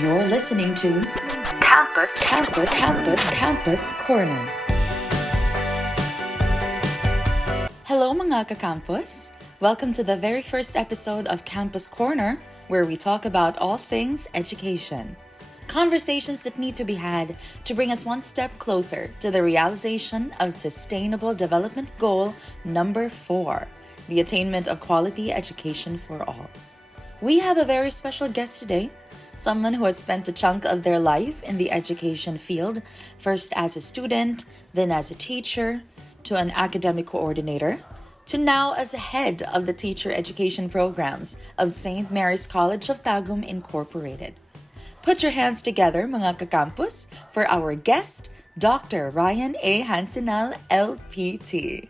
You're listening to Campus Corner. Hello mga ka-campus! Welcome to the very first episode of Campus Corner, where we talk about all things education. Conversations that need to be had to bring us one step closer to the realization of Sustainable Development Goal number 4, the attainment of quality education for all. We have a very special guest today, someone who has spent a chunk of their life in the education field, first as a student, then as a teacher, to an academic coordinator, to now as a head of the teacher education programs of St. Mary's College of Tagum Incorporated. Put your hands together, mga ka-campus, for our guest, Dr. Ryan A. Hansenal, LPT.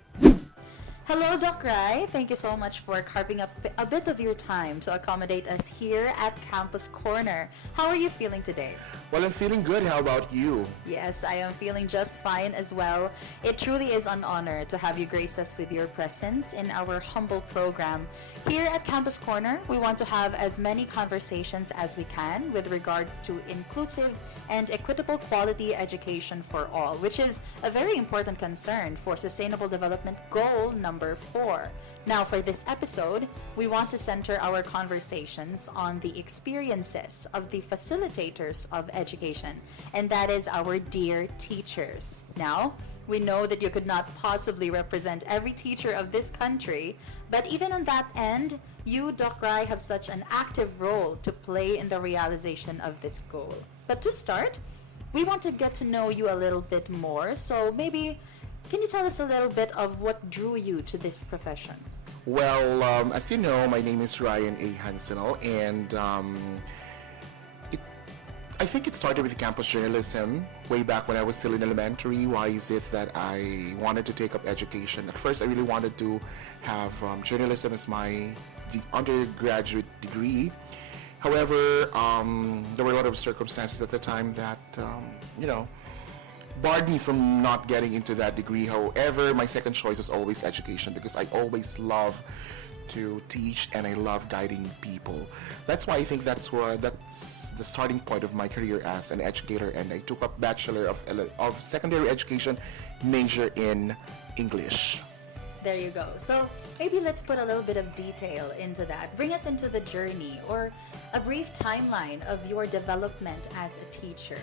Hello, Doc Rai. Thank you so much for carving up a bit of your time to accommodate us here at Campus Corner. How are you feeling today? Well, I'm feeling good. How about you? Yes, I am feeling just fine as well. It truly is an honor to have you grace us with your presence in our humble program. Here at Campus Corner, we want to have as many conversations as we can with regards to inclusive and equitable quality education for all, which is a very important concern for Sustainable Development Goal number 4. Now, for this episode, we want to center our conversations on the experiences of the facilitators of education, and that is our dear teachers. Now, we know that you could not possibly represent every teacher of this country, but even on that end, you, Doc Rai, have such an active role to play in the realization of this goal. But to start, we want to get to know you a little bit more, so maybe can you tell us a little bit of what drew you to this profession? Well, as you know, my name is Ryan A. Hansenal, and I think it started with campus journalism way back when I was still in elementary. Why is it that I wanted to take up education? At first, I really wanted to have journalism as my undergraduate degree. However, there were a lot of circumstances at the time that, barred me from not getting into that degree. However, my second choice was always education because I always love to teach and I love guiding people. That's why I think that's the starting point of my career as an educator, and I took up Bachelor of Secondary Education, major in English. There you go. So maybe let's put a little bit of detail into that. Bring us into the journey or a brief timeline of your development as a teacher.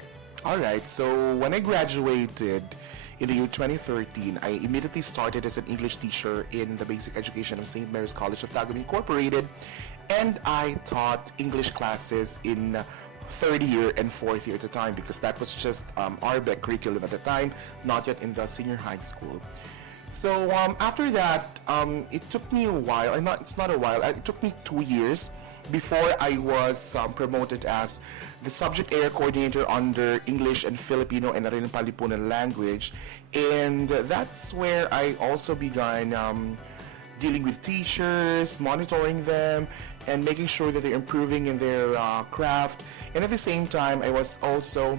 Alright, so when I graduated in the year 2013, I immediately started as an English teacher in the basic education of St. Mary's College of Tagum Incorporated, and I taught English classes in third year and fourth year at the time because that was just RBEC curriculum at the time, not yet in the senior high school. So after that, it took me a while, it took me 2 years before I was promoted as the subject area coordinator under English and Filipino and Rin Palipunan language, and that's where I also began dealing with teachers, monitoring them, and making sure that they're improving in their craft. And at the same time, I was also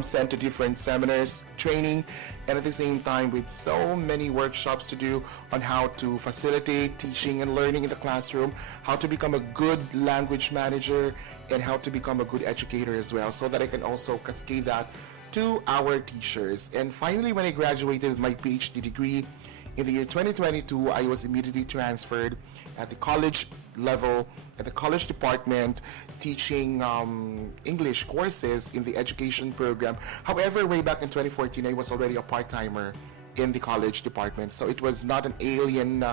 sent to different seminars, training, and at the same time with so many workshops to do on how to facilitate teaching and learning in the classroom, how to become a good language manager, and how to become a good educator as well, so that I can also cascade that to our teachers. And finally, when I graduated with my PhD degree in the year 2022, I was immediately transferred at the college level, at the college department, teaching English courses in the education program. However, way back in 2014, I was already a part-timer in the college department, so it was not an alien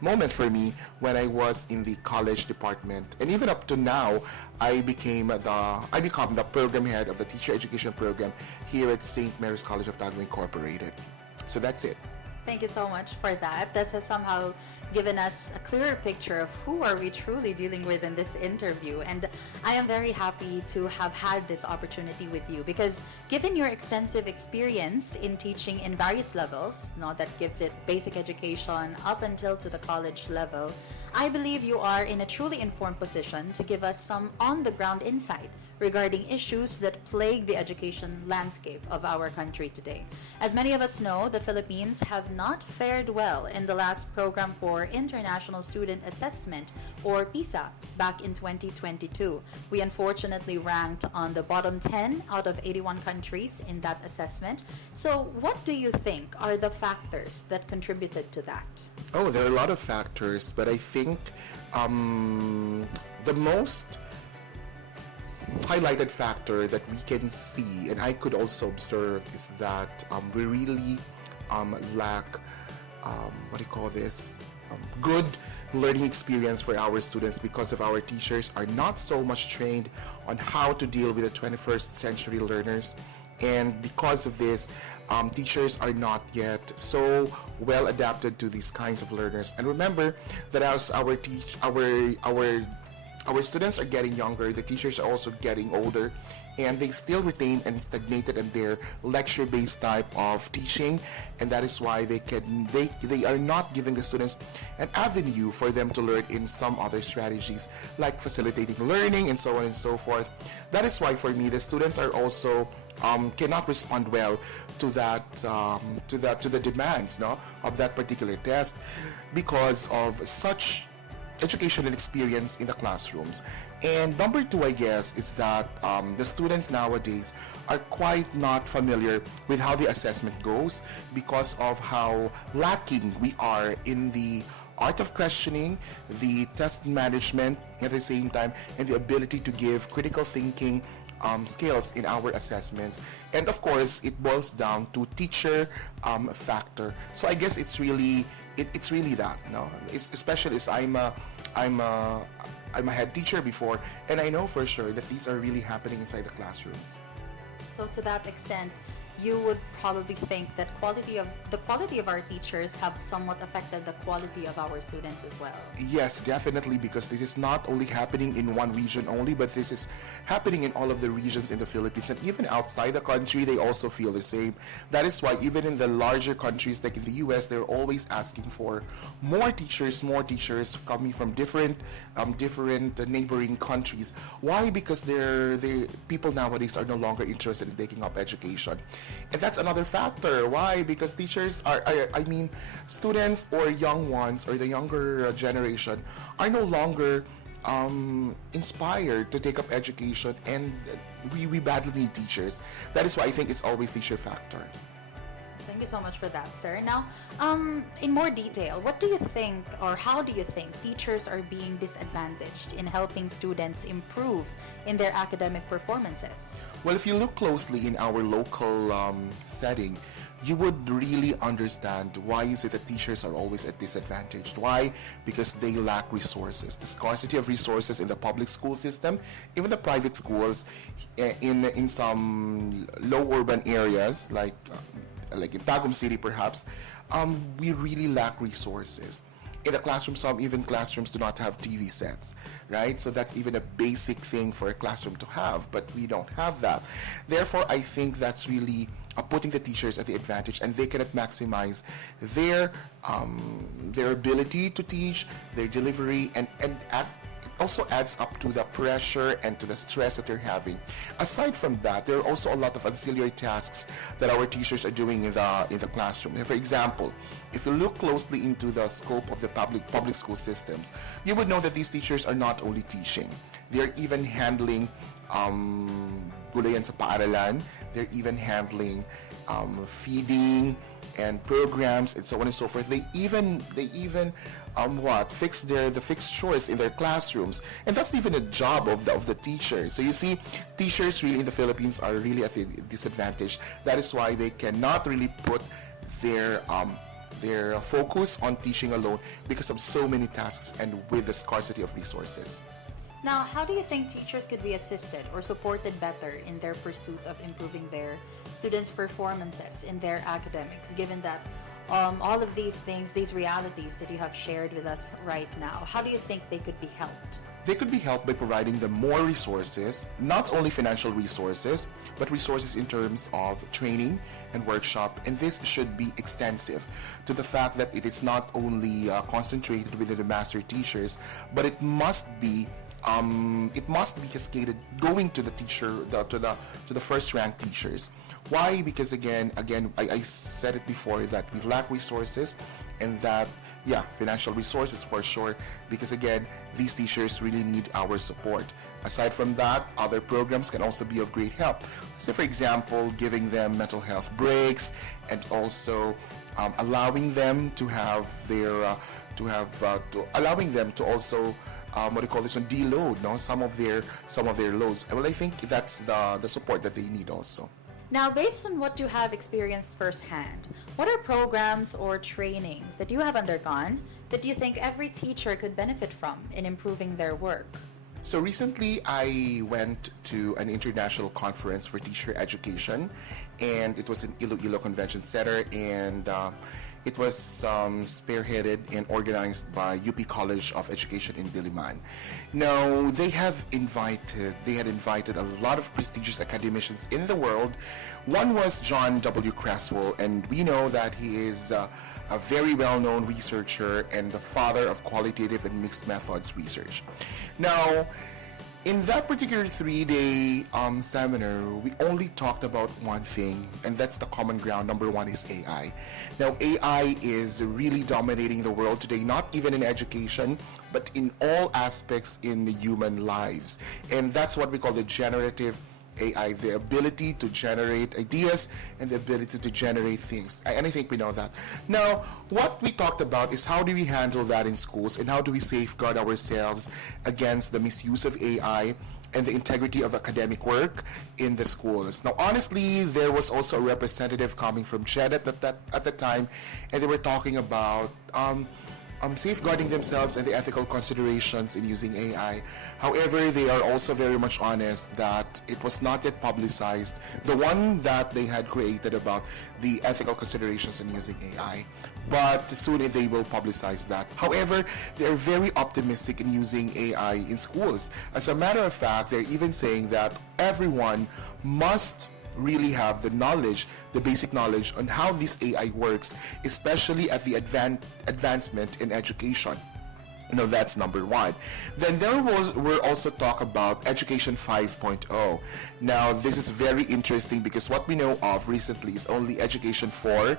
moment for me when I was in the college department. And even up to now, I become the program head of the teacher education program here at St. Mary's College of Tagum Incorporated. So that's it. Thank you so much for that. This has somehow given us a clearer picture of who are we truly dealing with in this interview. And I am very happy to have had this opportunity with you because given your extensive experience in teaching in various levels, that gives it basic education up until to the college level, I believe you are in a truly informed position to give us some on-the-ground insight regarding issues that plague the education landscape of our country today. As many of us know, the Philippines have not fared well in the last program for International Student Assessment, or PISA, back in 2022. We unfortunately ranked on the bottom 10 out of 81 countries in that assessment. So what do you think are the factors that contributed to that? Oh, there are a lot of factors, but I think the most highlighted factor that we can see, and I could also observe, is that we really lack what do you call this? Good learning experience for our students because of our teachers are not so much trained on how to deal with the 21st century learners. And because of this, teachers are not yet so well adapted to these kinds of learners. And remember that as our students are getting younger, the teachers are also getting older, and they still retain and stagnated in their lecture-based type of teaching, and that is why they are not giving the students an avenue for them to learn in some other strategies like facilitating learning and so on and so forth. That is why for me the students are also cannot respond well to the demands of that particular test because of such educational experience in the classrooms. And number two, I guess, is that the students nowadays are quite not familiar with how the assessment goes because of how lacking we are in the art of questioning, the test management at the same time, and the ability to give critical thinking skills in our assessments. And of course, it boils down to teacher factor. So I guess it's really that, no? Especially as I'm a head teacher before, and I know for sure that these are really happening inside the classrooms. So to that extent, you would probably think that the quality of our teachers have somewhat affected the quality of our students as well. Yes, definitely, because this is not only happening in one region only, but this is happening in all of the regions in the Philippines, and even outside the country, they also feel the same. That is why even in the larger countries like in the US, they're always asking for more teachers coming from different neighboring countries. Why? Because the people nowadays are no longer interested in taking up education. And that's another factor. Why? Because teachers students or young ones or the younger generation are no longer inspired to take up education, and we badly need teachers. That is why I think it's always teacher factor. Thank you so much for that, sir. Now, in more detail, what do you think, or how do you think teachers are being disadvantaged in helping students improve in their academic performances? Well, if you look closely in our local setting, you would really understand why is it that teachers are always at disadvantage. Why? Because they lack resources. The scarcity of resources in the public school system, even the private schools in some low urban areas like in Tagum City perhaps, we really lack resources. In the classroom, some even classrooms do not have TV sets, right? So that's even a basic thing for a classroom to have, but we don't have that. Therefore, I think that's really putting the teachers at the advantage, and they cannot maximize their ability to teach, their delivery, and also adds up to the pressure and to the stress that they're having. Aside from that, there are also a lot of ancillary tasks that our teachers are doing in the classroom. And for example, if you look closely into the scope of the public school systems, you would know that these teachers are not only teaching, they're even handling gulayan sa paaralan, they're even handling feeding and programs and so on and so forth. They even fix the fixed chores in their classrooms, and that's even a job of the teacher. So you see, teachers really in the Philippines are really at a disadvantage. That is why they cannot really put their focus on teaching alone because of so many tasks and with the scarcity of resources. Now, how do you think teachers could be assisted or supported better in their pursuit of improving their students' performances in their academics, given that all of these things, these realities that you have shared with us right now, how do you think they could be helped? They could be helped by providing them more resources, not only financial resources, but resources in terms of training and workshop. And this should be extensive to the fact that it is not only concentrated within the master teachers, but it must be cascaded going to the teacher, to the first rank teachers. Why? Because again, I said it before that we lack resources, and that financial resources for sure, because again, these teachers really need our support. Aside from that, other programs can also be of great help. So for example, giving them mental health breaks, and also allowing them to have their allowing them to also deload some of their loads. Well, I think that's the support that they need also. Now, based on what you have experienced firsthand, what are programs or trainings that you have undergone that you think every teacher could benefit from in improving their work? So recently, I went to an international conference for teacher education, and it was in Iloilo Convention Center, and it was spearheaded and organized by UP College of Education in Diliman. Now, they had invited a lot of prestigious academicians in the world. One was John W. Creswell, and we know that he is a very well-known researcher and the father of qualitative and mixed methods research. Now, in that particular 3-day seminar, we only talked about one thing, and that's the common ground. Number one is AI. Now, AI is really dominating the world today, not even in education, but in all aspects in human lives. And that's what we call the generative AI, the ability to generate ideas and the ability to generate things. And I think we know that. Now, what we talked about is how do we handle that in schools, and how do we safeguard ourselves against the misuse of AI and the integrity of academic work in the schools. Now, honestly, there was also a representative coming from CHED at the time, and they were talking about safeguarding themselves and the ethical considerations in using AI. However, they are also very much honest that it was not yet publicized, the one that they had created about the ethical considerations in using AI. But soon they will publicize that. However, they are very optimistic in using AI in schools. As a matter of fact, they're even saying that everyone must really have the knowledge, the basic knowledge on how this AI works, especially at the advancement in education. No, that's number one. Then were also talk about Education 5.0. Now, this is very interesting because what we know of recently is only Education 4.0.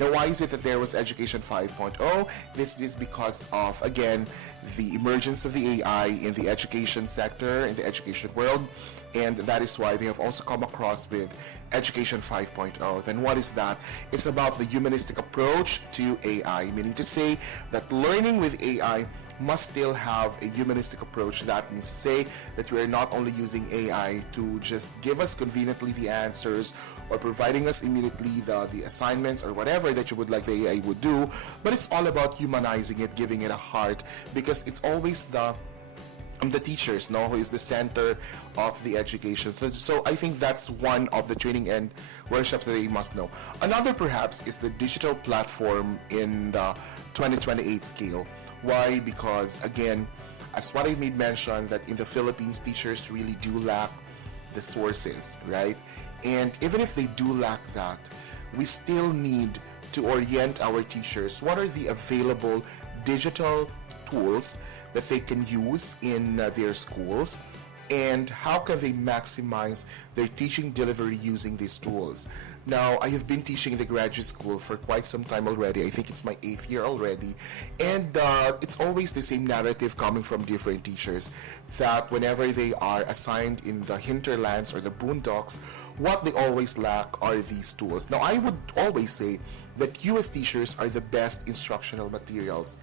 Now, why is it that there was Education 5.0? This is because of, again, the emergence of the AI in the education sector, in the education world, and that is why they have also come across with Education 5.0. Then what is that? It's about the humanistic approach to AI, meaning to say that learning with AI must still have a humanistic approach. That means to say that we are not only using AI to just give us conveniently the answers or providing us immediately the assignments or whatever that you would like the AI would do, but it's all about humanizing it, giving it a heart, because it's always the teachers, who is the center of the education. So I think that's one of the training and workshops that they must know. Another perhaps is the digital platform in the 2028 scale. Why? Because again, as what I made mention, that in the Philippines, teachers really do lack the sources, right? And even if they do lack that, we still need to orient our teachers. What are the available digital tools that they can use in their schools, and how can they maximize their teaching delivery using these tools? Now, I have been teaching in the graduate school for quite some time already. I think it's my 8th year already, and it's always the same narrative coming from different teachers, that whenever they are assigned in the hinterlands or the boondocks, what they always lack are these tools. Now, I would always say that you as teachers are the best instructional materials,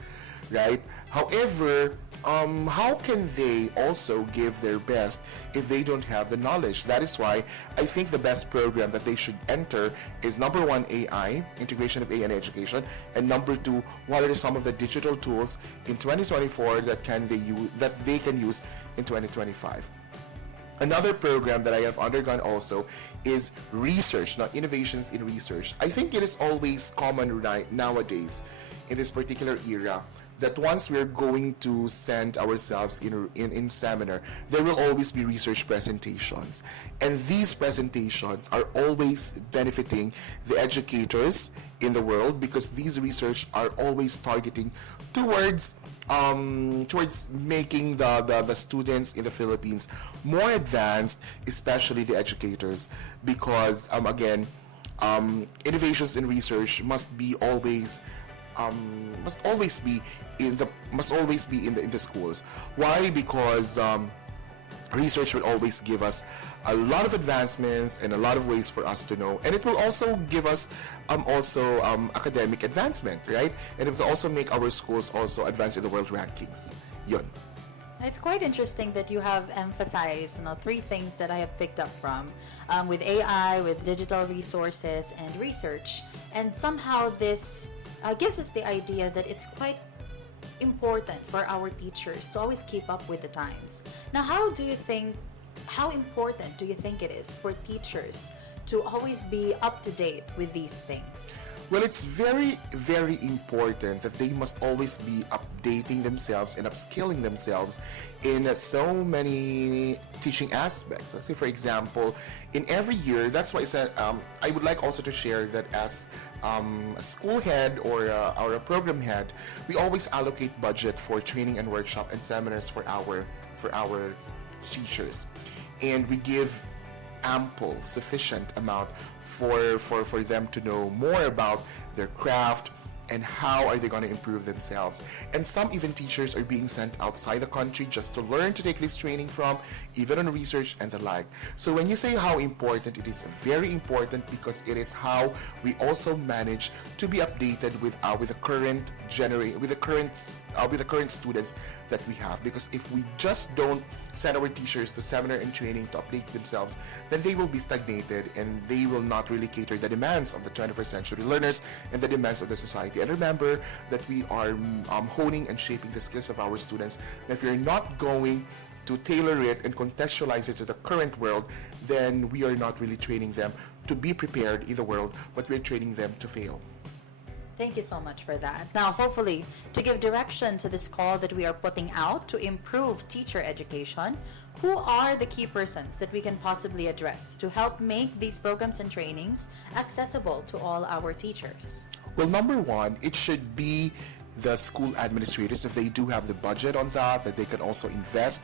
right? However, how can they also give their best if they don't have the knowledge? That is why I think the best program that they should enter is number one, AI, integration of AI in education, and number two, what are some of the digital tools in 2024 that they can use in 2025. Another program that I have undergone also is research, not innovations in research. I think it is always common right nowadays in this particular era that once we're going to send ourselves in seminar, there will always be research presentations. And these presentations are always benefiting the educators in the world, because these research are always targeting towards making the students in the Philippines more advanced, especially the educators, because again, innovations in research must always be in the schools. Why? Because research will always give us a lot of advancements and a lot of ways for us to know, and it will also give us academic advancement, right? And it will also make our schools also advance in the world rankings. Yun. It's quite interesting that you have emphasized, three things that I have picked up from with AI, with digital resources, and research. And somehow this gives us the idea that it's quite important for our teachers to always keep up with the times. Now, how important do you think it is for teachers to always be up to date with these things? Well, it's very, very important that they must always be updating themselves and upskilling themselves in so many teaching aspects. Let's say, for example, in every year, that's why I said I would like also to share that as a school head or a program head, we always allocate budget for training and workshop and seminars for our teachers, and we give ample, sufficient amount for them to know more about their craft and how are they going to improve themselves. And some even teachers are being sent outside the country just to learn to take this training from, even on research and the like. So when you say how important, it is very important, because it is how we also manage to be updated with the current students that we have. Because if we just don't send our teachers to seminar and training to update themselves, then they will be stagnated and they will not really cater the demands of the 21st century learners and the demands of the society. And remember that we are honing and shaping the skills of our students. And if you're not going to tailor it and contextualize it to the current world, then we are not really training them to be prepared in the world, but we're training them to fail. Thank you so much for that. Now, hopefully, to give direction to this call that we are putting out to improve teacher education, who are the key persons that we can possibly address to help make these programs and trainings accessible to all our teachers? Well, number one, it should be the school administrators, if they do have the budget on that they can also invest,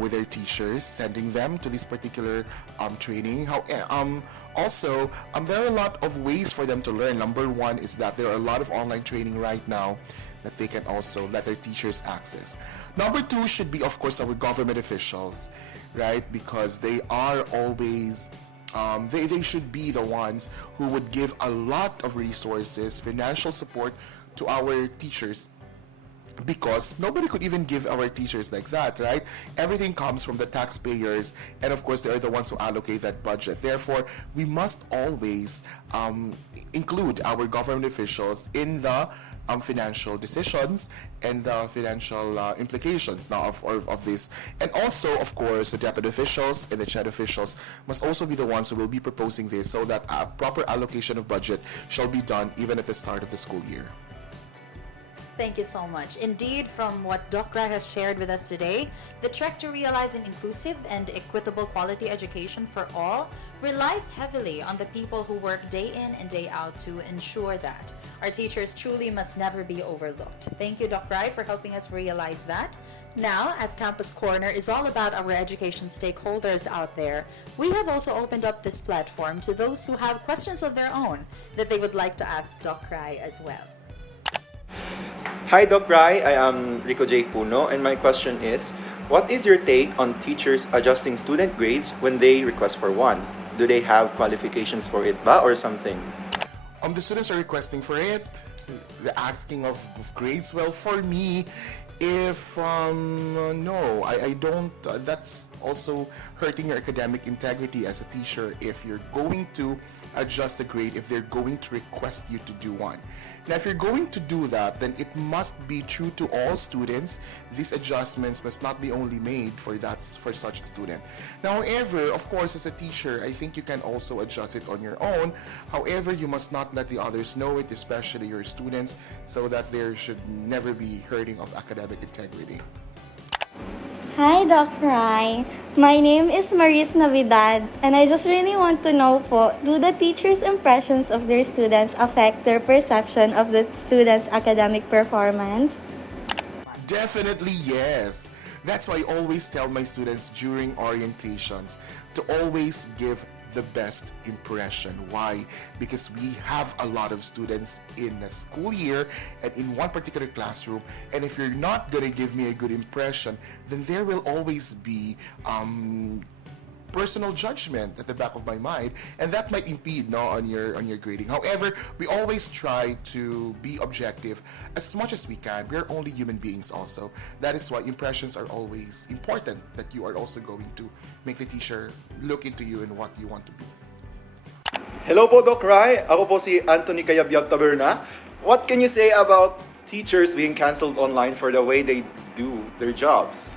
with their teachers, sending them to this particular training. Also, there are a lot of ways for them to learn. Number one is that there are a lot of online training right now that they can also let their teachers access. Number two should be, of course, our government officials, right? Because they are always they should be the ones who would give a lot of resources, financial support to our teachers, because nobody could even give our teachers like that, right? Everything comes from the taxpayers, and of course they are the ones who allocate that budget. Therefore, we must always include our government officials in the financial decisions and the financial implications now of this. And also, of course, the deputy officials and the CHED officials must also be the ones who will be proposing this, so that a proper allocation of budget shall be done even at the start of the school year. Thank you so much. Indeed, from what Doc Rai has shared with us today, the trek to realize an inclusive and equitable quality education for all relies heavily on the people who work day in and day out to ensure that our teachers truly must never be overlooked. Thank you, Doc Rai, for helping us realize that. Now, as Campus Corner is all about our education stakeholders out there, we have also opened up this platform to those who have questions of their own that they would like to ask Doc Rai as well. Hi, Doc Rai. I am Rico J. Puno, and my question is, what is your take on teachers adjusting student grades when they request for one? Do they have qualifications for it ba or something? The students are requesting for it, the asking of grades. Well, for me, if no, I don't. That's also hurting your academic integrity as a teacher if you're going to adjust the grade if they're going to request you to do one. Now, if you're going to do that, then it must be true to all students. These adjustments must not be only made for such a student. Now, however, of course, as a teacher, I think you can also adjust it on your own. However, you must not let the others know it, especially your students, so that there should never be hurting of academic integrity. Hi, Dr. Rai. My name is Maris Navidad, and I just really want to know po, do the teachers' impressions of their students affect their perception of the students' academic performance? Definitely yes. That's why I always tell my students during orientations to always give the best impression. Why? Because we have a lot of students in a school year and in one particular classroom, and if you're not gonna give me a good impression, then there will always be personal judgment at the back of my mind, and that might impede on your grading. However, we always try to be objective as much as we can. We're only human beings also. That is why impressions are always important, that you are also going to make the teacher look into you and what you want to be. Hello po, Doc Rai. Ako po si Anthony Cayabyab Taberna. What can you say about teachers being canceled online for the way they do their jobs?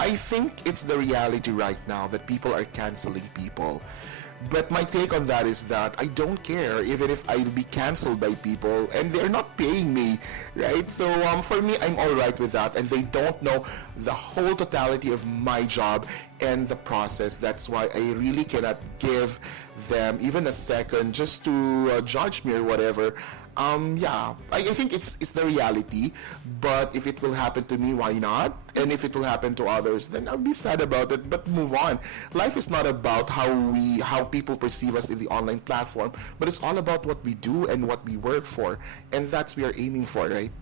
I think it's the reality right now that people are canceling people. But my take on that is that I don't care even if I'll be canceled by people and they're not paying me, right? So for me, I'm all right with that, and they don't know the whole totality of my job and the process. That's why I really cannot give them even a second just to judge me or whatever. I think it's the reality, but if it will happen to me, why not? And if it will happen to others, then I'll be sad about it, but move on. Life is not about how people perceive us in the online platform, but it's all about what we do and what we work for, and that's what we are aiming for, right?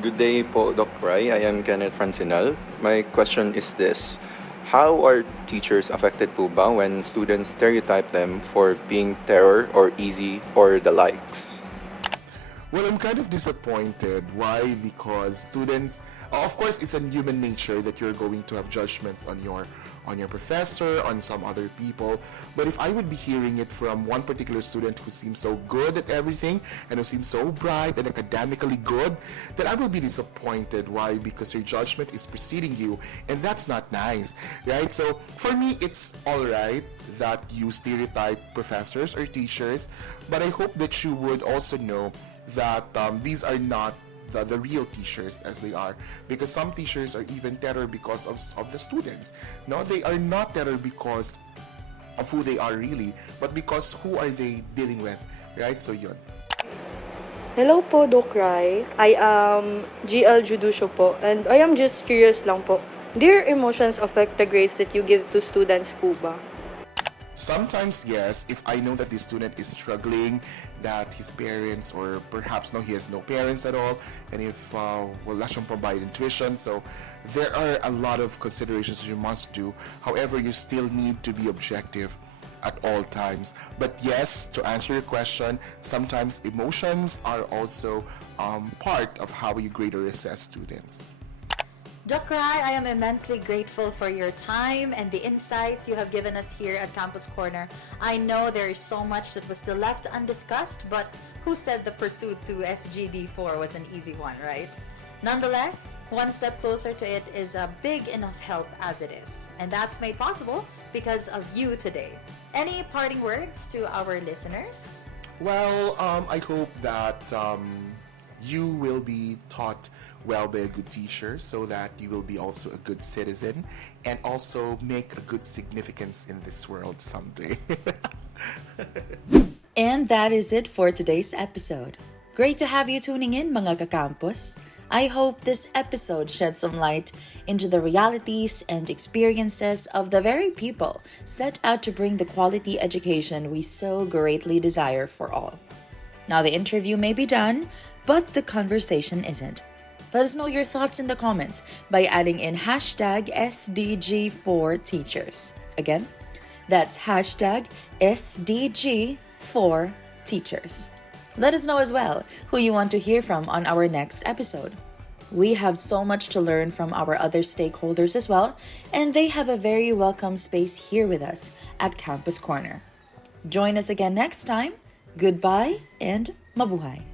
Good day po, Doc Rai. I am Kenneth Francinal. My question is this. How are teachers affected po ba when students stereotype them for being terror or easy or the likes? Well, I'm kind of disappointed. Why? Because students, of course, it's in human nature that you're going to have judgments on your professor, on some other people. But if I would be hearing it from one particular student who seems so good at everything and who seems so bright and academically good, then I will be disappointed. Why? Because your judgment is preceding you, and that's not nice, right? So for me, it's all right that you stereotype professors or teachers, but I hope that you would also know that these are not the real teachers as they are, because some teachers are even terror because of the students. No, they are not terror because of who they are really, but because who are they dealing with, right? So yun. Hello po, Doc Rai. I am GL Juducio po, and I am just curious lang po. Do your emotions affect the grades that you give to students po ba? Sometimes yes, if I know that the student is struggling, that his parents, or perhaps he has no parents at all, and if wala siyang pambayad in tuition, so there are a lot of considerations you must do. However, you still need to be objective at all times. But yes, to answer your question, sometimes emotions are also part of how you grade or assess students. Dr. Rai, I am immensely grateful for your time and the insights you have given us here at Campus Corner. I know there is so much that was still left undiscussed, but who said the pursuit to SGD4 was an easy one, right? Nonetheless, one step closer to it is a big enough help as it is. And that's made possible because of you today. Any parting words to our listeners? Well, I hope that you will be taught well by a good teacher so that you will be also a good citizen and also make a good significance in this world someday. And that is it for today's episode. Great to have you tuning in, mga kakampus. I hope this episode shed some light into the realities and experiences of the very people set out to bring the quality education we so greatly desire for all. Now, the interview may be done, but the conversation isn't. Let us know your thoughts in the comments by adding in hashtag SDG4Teachers. Again, that's hashtag SDG4Teachers. Let us know as well who you want to hear from on our next episode. We have so much to learn from our other stakeholders as well, and they have a very welcome space here with us at Campus Corner. Join us again next time. Goodbye and mabuhay.